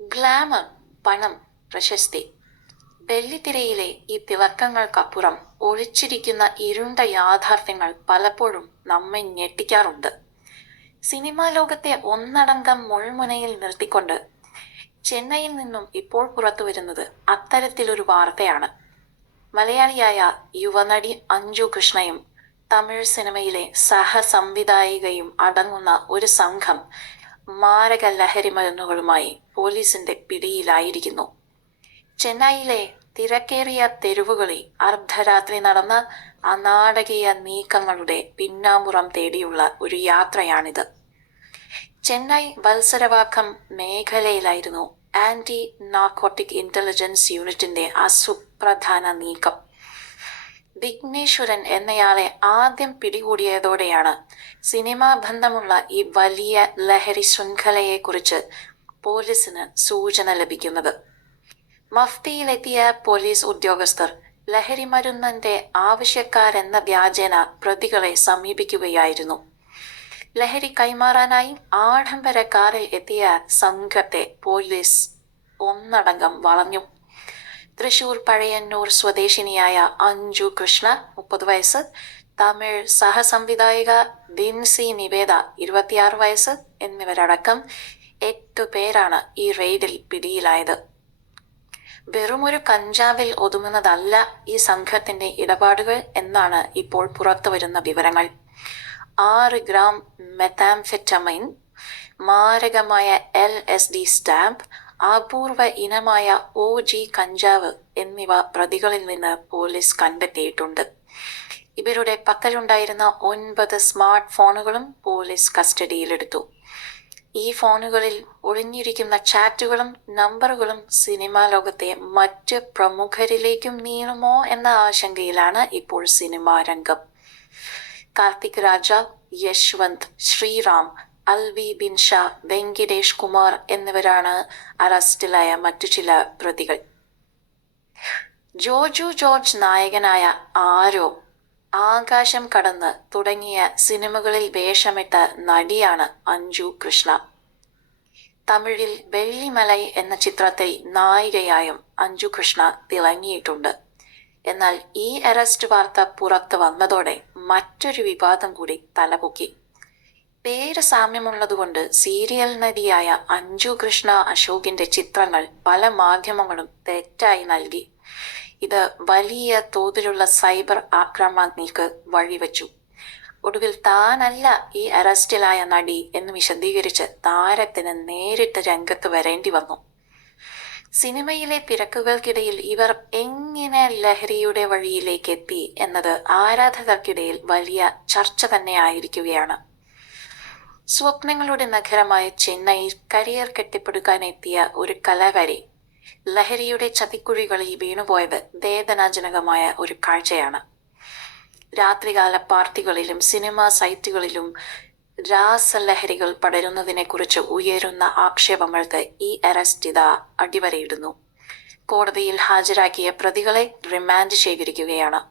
Glamour, പണം, പ്രശസ്തി. വെള്ളിത്തിരയിലെ ഈ തിളക്കങ്ങൾക്കപ്പുറം ഒളിച്ചിരിക്കുന്ന ഇരുണ്ട യാഥാർത്ഥ്യങ്ങൾ പലപ്പോഴും നമ്മെ ഞെട്ടിക്കാറുണ്ട്. സിനിമാ ലോകത്തെ ഒന്നടങ്കം മുൾമുനയിൽ നിർത്തിക്കൊണ്ട് ചെന്നൈയിൽ നിന്നും ഇപ്പോൾ പുറത്തുവരുന്നത് അത്തരത്തിലൊരു വാർത്തയാണ്. മലയാളിയായ യുവനടി അഞ്ജു കൃഷ്ണയും തമിഴ് സിനിമയിലെ സഹസംവിധായികയും അടങ്ങുന്ന ഒരു സംഘം മാരക ലഹരി മരുന്നുകളുമായി പോലീസിന്റെ പിടിയിലായിരിക്കുന്നു. ചെന്നൈയിലെ തിരക്കേറിയ തെരുവുകളിൽ അർദ്ധരാത്രി നടന്ന അനാടകീയ നീക്കങ്ങളുടെ പിന്നാമ്പുറം തേടിയുള്ള ഒരു യാത്രയാണിത്. ചെന്നൈ വത്സരവാക്കം മേഖലയിലായിരുന്നു ആന്റി നാർക്കോട്ടിക് ഇന്റലിജൻസ് യൂണിറ്റിന്റെ അസുപ്രധാന നീക്കം. വിഘ്നേശ്വരൻ എന്നയാളെ ആദ്യം പിടികൂടിയതോടെയാണ് സിനിമാ ബന്ധമുള്ള ഈ വലിയ ലഹരി ശൃംഖലയെക്കുറിച്ച് പോലീസിന് സൂചന ലഭിക്കുന്നത്. മഫ്തിയിലെത്തിയ പോലീസ് ഉദ്യോഗസ്ഥർ ലഹരി മരുന്നിന്റെ ആവശ്യക്കാരെന്ന വ്യാജേന പ്രതികളെ സമീപിക്കുകയായിരുന്നു. ലഹരി കൈമാറാനായി ആഡംബര കാറിൽ എത്തിയ സംഘത്തെ പോലീസ് ഒന്നടങ്കം വളഞ്ഞു. തൃശൂർ പഴയന്നൂർ സ്വദേശിനിയായ അഞ്ജു കൃഷ്ണ 30 വയസ്സ്, തമിഴ് സഹസംവിധായിക ബിൻസി നിവേദ 26 വയസ്സ് എന്നിവരടക്കം 8 പേരാണ് ഈ റെയ്ഡിൽ പിടിയിലായത്. വെറുമൊരു കഞ്ചാവിൽ ഒതുങ്ങുന്നതല്ല ഈ സംഘത്തിന്റെ ഇടപാടുകൾ എന്നാണ് ഇപ്പോൾ പുറത്തുവരുന്ന വിവരങ്ങൾ. 6 ഗ്രാം മെത്താംഫെറ്റമൈൻ, മാരകമായ LSD സ്റ്റാമ്പ്, അപൂർവ ഇനമായ OG കഞ്ചാവ് എന്നിവ പ്രതികളിൽ നിന്ന് പോലീസ് കണ്ടെത്തിയിട്ടുണ്ട്. ഇവരുടെ പക്കലുണ്ടായിരുന്ന 9 സ്മാർട്ട് ഫോണുകളും പോലീസ് കസ്റ്റഡിയിലെടുത്തു. ഈ ഫോണുകളിൽ ഒളിഞ്ഞിരിക്കുന്ന ചാറ്റുകളും നമ്പറുകളും സിനിമാ ലോകത്തെ മറ്റ് പ്രമുഖരിലേക്കും നീളുമോ എന്ന ആശങ്കയിലാണ് ഇപ്പോൾ സിനിമാ രംഗം. കാർത്തിക് രാജ, യശ്വന്ത്, ശ്രീറാം, അൽവി ബിൻ ഷാ, വെങ്കിടേഷ് കുമാർ എന്നിവരാണ് അറസ്റ്റിലായ മറ്റു ചില പ്രതികൾ. ജോജു ജോർജ് നായകനായ ആരോ, ആകാശം കടന്ന് തുടങ്ങിയ സിനിമകളിൽ വേഷമിട്ട നടിയാണ് അഞ്ജു കൃഷ്ണ. തമിഴിൽ വെള്ളിമലൈ എന്ന ചിത്രത്തിൽ നായികയായും അഞ്ജു കൃഷ്ണ തിളങ്ങിയിട്ടുണ്ട്. എന്നാൽ ഈ അറസ്റ്റ് വാർത്ത പുറത്തു വന്നതോടെ മറ്റൊരു വിവാദം കൂടി തലപൊക്കി. പേര് സാമ്യമുള്ളതുകൊണ്ട് സീരിയൽ നടിയായ അഞ്ജു കൃഷ്ണ അശോകിന്റെ ചിത്രങ്ങൾ പല മാധ്യമങ്ങളും തെറ്റായി നൽകി. ഇത് വലിയ തോതിലുള്ള സൈബർ ആക്രമണങ്ങൾക്ക് വഴിവെച്ചു. ഒടുവിൽ താനല്ല ഈ അറസ്റ്റിലായ നടി എന്ന് വിശദീകരിച്ച് താരത്തിന് നേരിട്ട് രംഗത്ത് വരേണ്ടി വന്നു. സിനിമയിലെ തിരക്കുകൾക്കിടയിൽ ഇവർ എങ്ങനെ ലഹരിയുടെ വഴിയിലേക്ക് എത്തി എന്നത് ആരാധകർക്കിടയിൽ വലിയ ചർച്ച തന്നെ ആയിരിക്കുകയാണ്. സ്വപ്നങ്ങളുടെ നഗരമായ ചെന്നൈയിൽ കരിയർ കെട്ടിപ്പടുക്കാനെത്തിയ ഒരു കലാകാരി ലഹരിയുടെ ചതിക്കുഴികളിൽ വീണുപോയത് വേദനാജനകമായ ഒരു കാഴ്ചയാണ്. രാത്രികാല പാർട്ടികളിലും സിനിമാ സൈറ്റുകളിലും രാസലഹരികൾ പടരുന്നതിനെക്കുറിച്ച് ഉയരുന്ന ആക്ഷേപങ്ങൾക്ക് ഈ അറസ്റ്റ് ഇതാ അടിവരയിടുന്നു. കോടതിയിൽ ഹാജരാക്കിയ പ്രതികളെ റിമാൻഡ് ചെയ്തിരിക്കുകയാണ്.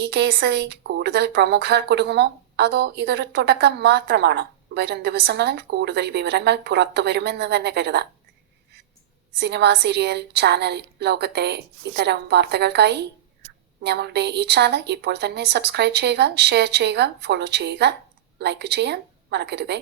ഈ കേസിൽ കൂടുതൽ പ്രമുഖർ കുടുങ്ങുമോ, അതോ ഇതൊരു തുടക്കം മാത്രമാണോ? വരും ദിവസങ്ങളിൽ കൂടുതൽ വിവരങ്ങൾ പുറത്തു വരുമെന്ന് തന്നെ കരുതാം. സിനിമ, സീരിയൽ, ചാനൽ ലോകത്തെ ഇത്തരം വാർത്തകൾക്കായി ഞങ്ങളുടെ ഈ ചാനൽ ഇപ്പോൾ തന്നെ സബ്സ്ക്രൈബ് ചെയ്യുക, ഷെയർ ചെയ്യുക, ഫോളോ ചെയ്യുക, ലൈക്ക് ചെയ്യാൻ മറക്കരുതേ.